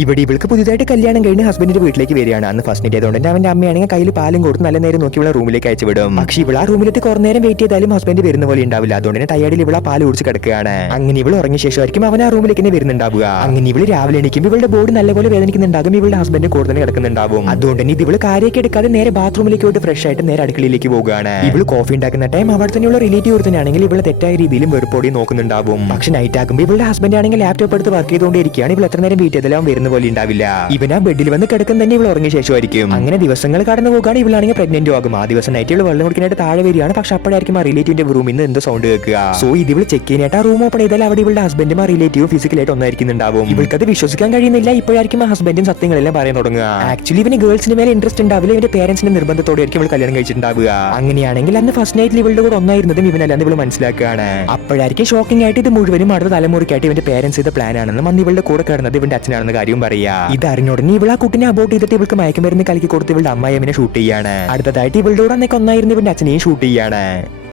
ഇവിടെ ഇവൾക്ക് പുതിയതായിട്ട് കല്യാണം കഴിഞ്ഞ് ഹസ്ബൻഡിന്റെ വീട്ടിലേക്ക് വരികയാണ്. അന്ന് ഫസ്റ്റ് നൈറ്റ് ആയതുകൊണ്ട് അവന്റെ അമ്മയാണെങ്കിൽ കയ്യിൽ പാലും കൊടുത്ത് നല്ല നേരം നോക്കി ഇവളെ റൂമിലേക്ക് അയച്ചു വിടും. പക്ഷെ ഇവൾ ആ റൂമിലെത്തി കുറേ നേരം വെയിറ്റ് ചെയ്താലും ഹസ്ബൻഡ് വരുന്ന പോലെ ഉണ്ടാവില്ല. അതുകൊണ്ട് തന്നെ ടയർഡിൽ ഇവളെ പാല് കുടിച്ച് കിടക്കുകയാണ്. അങ്ങനെ ഇവൾ ഉറങ്ങിയ ശേഷമായിരിക്കും അവൻ ആ റൂമിലേക്ക് തന്നെ വരുന്നുണ്ടാവുക. അങ്ങനെ ഇവള് രാവിലെ എണീക്കുമ്പോൾ ഇവളുടെ ബോഡി നല്ലപോലെ വേദനിക്കുന്നുണ്ടാകും. ഇവളുടെ ഹസ്ബൻഡ് കൂടെ തന്നെ കിടക്കുന്നുണ്ടാവും. അതുകൊണ്ട് തന്നെ ഇവള് കാര്യമൊക്കെ എടുക്കാതെ നേരെ ബാത്റൂമിലേക്ക് പോയിട്ട് ഫ്രഷ് ആയിട്ട് നേരെ അടുക്കളയിലേക്ക് പോകുകയാണ്. ഇവള് കോഫി ഉണ്ടാക്കുന്ന ടൈം അവിടെ തന്നെയുള്ള റിലേറ്റീവ് തന്നെയാണെങ്കിൽ ഇവളെ തെറ്റായ രീതിയിലും വെറുപ്പോടി നോക്കുന്നുണ്ടാവും. പക്ഷെ നൈറ്റ് ആകുമ്പോൾ ഇവളുടെ ഹസ്ബൻഡ് ആണെങ്കിൽ ലാപ്ടോപ്പ് എടുത്ത് വർക്ക് ചെയ്തുകൊണ്ടിരിക്കുകയാണ്. ഇവൾ എത്ര നേരം വെയിറ്റ് ചെയ്താലും വരുന്ന പോലെ ഉണ്ടാവില്ല. ഇവൻ ആ ബെഡിൽ വന്ന് കിടക്കുന്ന തന്നെ ഇവൾ ഉറങ്ങിയ ശേഷമായിരിക്കും. അങ്ങനെ ദിവസങ്ങൾ കടന്നു പോകുകയാണ്. ഇവളാണെങ്കിൽ പ്രഗ്നന്റ് ആകും. ആ ദിവസം നൈറ്റ് ഇവൾ വെള്ളം കുടിക്കാനായിട്ട് താഴെ വരികയാണ്. പക്ഷെ അപ്പോഴായിരിക്കും ആ റിലേറ്റീവിന്റെ റൂമിൽ നിന്ന് എന്തോ സൗണ്ട് കേൾക്കുക. സോ ഇത് ഇവൾ ചെക്ക് ചെയ്യാനായിട്ട് ആ റൂം ഓപ്പൺ ചെയ്താൽ അവിടെ ഇവളുടെ ഹസ്ബൻഡും ആ റിലേറ്റീവ് ഫിസിക്കലായിട്ട് ഒന്നായിരിക്കുന്നുണ്ടാവും. ഇവൾക്കത് വിശ്വസിക്കാൻ കഴിയുന്നില്ല. ഇപ്പോഴായിരിക്കും ആ ഹസ്ബൻഡും സത്യങ്ങളെല്ലാം പറയാൻ തുടങ്ങുക. ആക്ച്വലി ഇവന് ഗേൾസിന് മേലെ ഇൻട്രസ്റ്റ് ഉണ്ടാവില്ല. ഇവന്റെ പേരൻസിന്റെ നിർബന്ധത്തോടെ ആയിരിക്കും ഇവൾ കല്യാണം കഴിച്ചിട്ടുണ്ടാവുക. അങ്ങനെയാണെങ്കിൽ അന്ന് ഫസ്റ്റ് നൈറ്റിൽ ഇവളുടെ കൂടെ ഒന്നായിരുന്നതും ഇവനല്ലാന്ന് ഇവൾ മനസ്സിലാക്കുകയാണ്. അപ്പോഴായിരിക്കും ഷോക്കിംഗ് ആയിട്ട് ഇത് മുഴുവനും അടുത്ത തലമുറയ്ക്കായിട്ട് ഇവന്റെ പേരൻസ് ചെയ്ത പ്ലാൻ ആണെന്നും അന്ന് ഇവളുടെ കൂടെ കിടന്നത് ഇവന്റെ അച്ഛനാണെന്ന കാര്യം പറയാ. ഇത് അറിഞ്ഞുടനെ ഇവൾ ആ കുട്ടിനെ അബോട്ട് ചെയ്തിട്ട് ഇവൾക്ക് മയക്കുമരുന്ന് കലക്കി കൊടുത്ത് ഇവളുടെ അമ്മായിയമ്മനെ ഷൂട്ട് ചെയ്യാണ്. അടുത്തതായിട്ട് ഇവളുടെ കൂടെ ഒന്നായിരുന്നു ഇവന്റെ അച്ഛനെയും ഷൂട്ട് ചെയ്യാണ്.